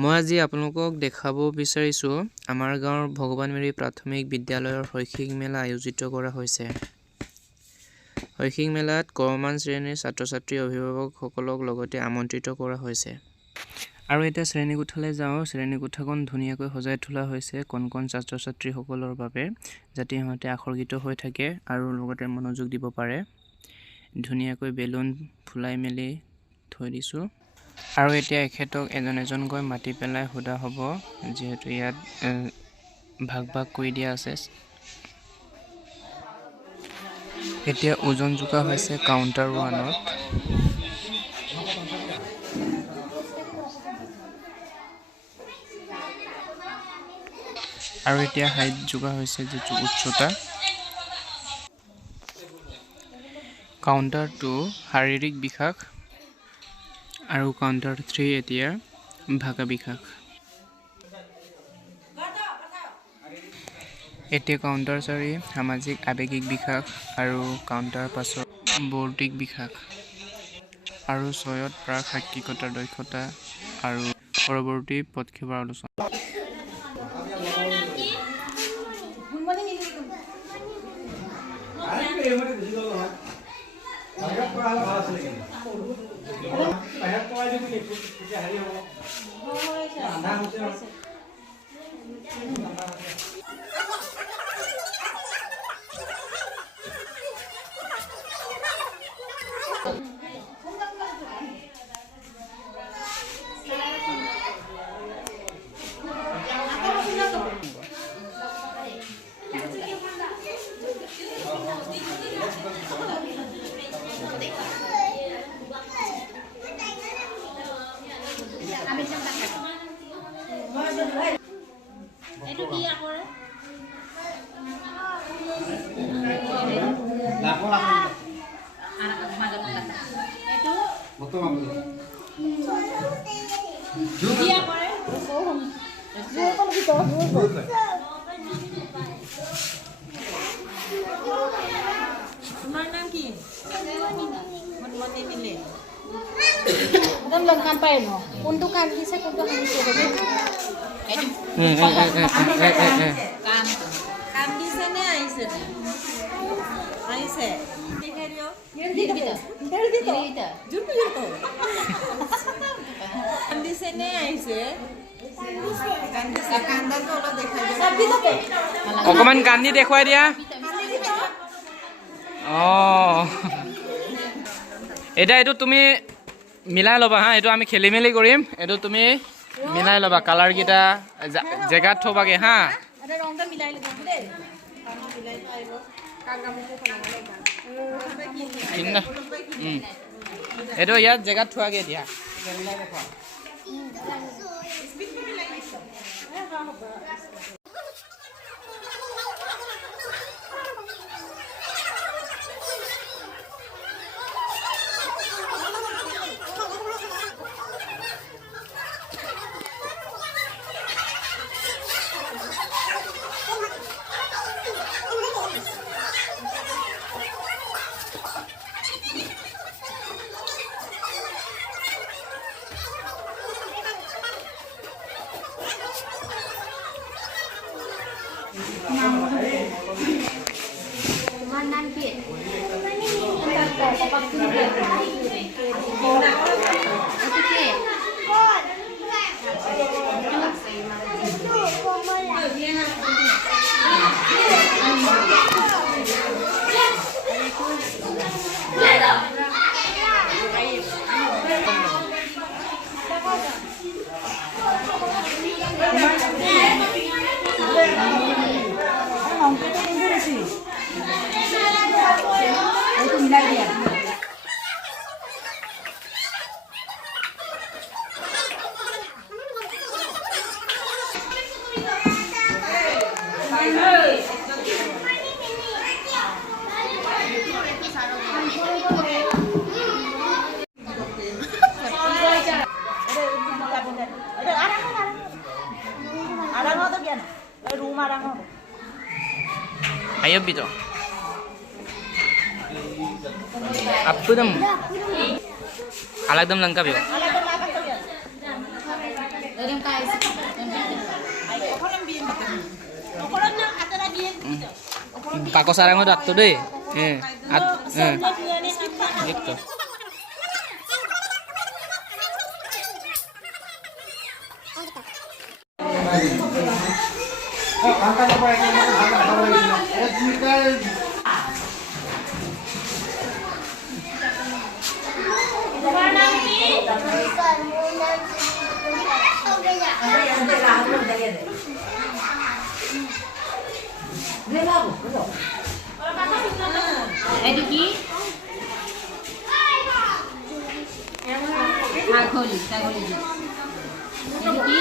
মই আজি আপোনালোকক দেখাব বিচাৰিছোঁ আমাৰ গাঁৱৰ ভগৱান মেৰী প্ৰাথমিক বিদ্যালয়ৰ শৈক্ষিক মেলা আয়োজিত কৰা হৈছে। শৈক্ষিক মেলাত কৰ্মমান শ্ৰেণীৰ ছাত্ৰ-ছাত্ৰী অভিভাৱকসকলক লগতে আমন্ত্ৰিত কৰা হৈছে। আৰু এতিয়া শ্ৰেণীকোঠালৈ যাওঁ। শ্ৰেণীকোঠাখন ধুনীয়াকৈ সজাই তোলা হৈছে কণ ছাত্ৰ-ছাত্ৰীসকলৰ বাবে, যাতে সিহঁতে আকৰ্ষিত হৈ থাকে আৰু লগতে মনোযোগ দিব পাৰে। ধুনীয়াকৈ বেলুন ফুলাই মেলি থৈ দিছোঁ। আৰু এতিয়া এখেতক এজন এজনকৈ মাতি পেলাই সোধা হ'ব, যিহেতু ইয়াত ভাগ কৰি দিয়া আছে। এতিয়া ওজন জোখা হৈছে কাউণ্টাৰ 1ত। আৰু এতিয়া হাইট জোখা হৈছে যিটো উচ্চতা। কাউণ্টাৰ 2 শাৰীৰিক বিকাশ আৰু কাউণ্টাৰ 3 এতিয়া ভাষা বিকাশ। এতিয়া কাউণ্টাৰ 4 সামাজিক আৱেগিক বিকাশ আৰু কাউণ্টাৰ 5 বৌদ্ধিক বিকাশ আৰু 6ত প্ৰাক সাক্ষিকতাৰ দক্ষতা আৰু পৰৱৰ্তী পদক্ষেপৰ আলোচনা। তোমাৰ নাম কি? মনমনি একদম লংকান পায় ন কোনটো কাম দিছে কোনটো হানিছে কাম দিছে নে আহিছে আহিছে দেখাই দিও কাম দিছে নে আহিছে কান্দাটো অলপ দেখাই দিও অকমান কান্দি দেখুৱাই দিয়া। এতিয়া এইটো তুমি মিলাই ল'বা হা, এইটো আমি খেলি মেলি কৰিম, এইটো তুমি মিলাই ল'বা, কালাৰকেইটা জেগাত থবাগে হা। এইটো ইয়াত জেগাত থোৱাগে এতিয়া। তোমার নাম কি? Ayo bito. Apa dam? Alag dam langka biyo. Pakos sarang udah tuh deh. Gitu. এদিকে ছাগলি ছাগলি এদিকে